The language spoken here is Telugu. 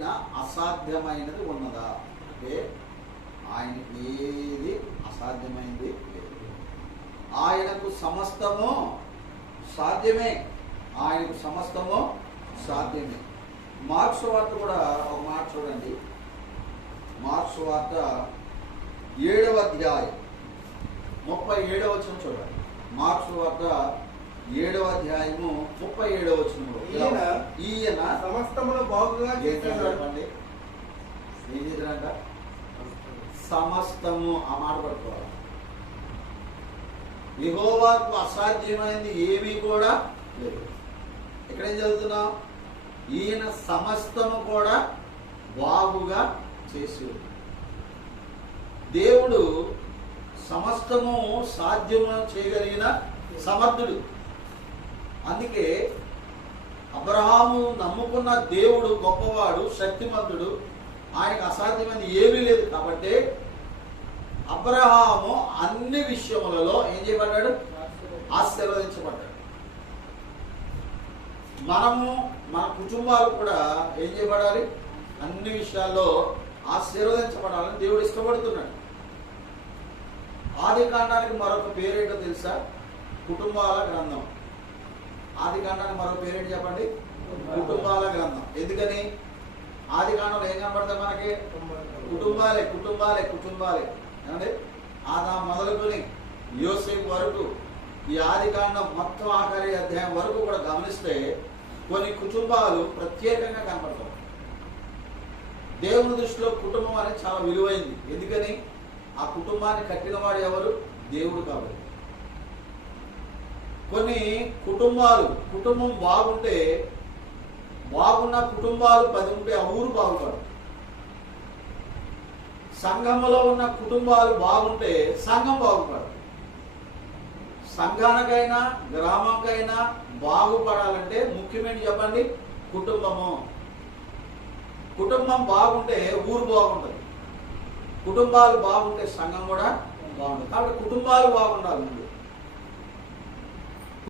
ఏదైనా అసాధ్యమైనది ఉన్నదా అంటే ఆయనకి ఏది అసాధ్యమైంది లేదు. ఆయనకు సమస్తము సాధ్యమే. ఆయనకు సమస్తము సాధ్యమే. మార్క్స్ వార్త కూడా ఒక మాట చూడండి. మార్క్స్ వార్త 7వ అధ్యాయం 37వ వచనం చూడండి. మార్క్స్ వార్త 7వ అధ్యాయము 37వ వచనంలో ఈయన సమస్తమును బాగుగా చేస్తున్నాడు. ఏం చేశారంట? సమస్తము. ఆ మాట పట్టుకోవాలి. యెహోవాకు అసాధ్యమైంది ఏమీ కూడా లేదు. ఎక్కడేం చదువుతున్నాం? ఈయన సమస్తము కూడా బాగుగా చేసి దేవుడు సమస్తము సాధ్యము చేయగలిగిన సమర్థుడు. అందుకే అబ్రహాము నమ్ముకున్న దేవుడు గొప్పవాడు, శక్తిమంతుడు. ఆయనకు అసాధ్యమైనది ఏమీ లేదు. కాబట్టి అబ్రహాము అన్ని విషయములలో ఏం చేయబడ్డాడు? ఆశీర్వదించబడ్డాడు. మనము మన కుటుంబాలు కూడా ఏం చేయబడాలి? అన్ని విషయాల్లో ఆశీర్వదించబడాలని దేవుడు ఇష్టపడుతున్నాడు. ఆది కాండానికి మరొక పేరేంటో తెలుసా? కుటుంబాల గ్రంథం. ఆది కాండానికి మరొక పేరేంటి చెప్పండి? కుటుంబాల గ్రంథం. ఎందుకని? ఆది కాండంలో ఏం కనబడతాయి మనకి? కుటుంబాలే కుటుంబాలే కుటుంబాలే. ఏమండి? ఆదా మొదలుకొని యోసేపు వరకు ఈ ఆది కాండం మొత్తం ఆఖరి అధ్యాయం వరకు కూడా గమనిస్తే కొన్ని కుటుంబాలు ప్రత్యేకంగా కనబడతాయి. దేవుని దృష్టిలో కుటుంబం అనేది చాలా విలువైంది. ఎందుకని? ఆ కుటుంబాన్ని కట్టిన వాడు ఎవరు? దేవుడు. కాబట్టి కొన్ని కుటుంబం బాగుంటే, బాగున్న కుటుంబాలు 10 ఉంటే ఆ ఊరు బాగుపడు. సంఘంలో ఉన్న కుటుంబాలు బాగుంటే సంఘం బాగుపడు. సంఘానికైనా గ్రామంకైనా బాగుపడాలంటే ముఖ్యమైన చెప్పండి కుటుంబము. కుటుంబం బాగుంటే ఊరు బాగుంటుంది. కుటుంబాలు బాగుంటే సంఘం కూడా బాగుంటుంది. కాబట్టి కుటుంబాలు బాగుండాలి. ముందు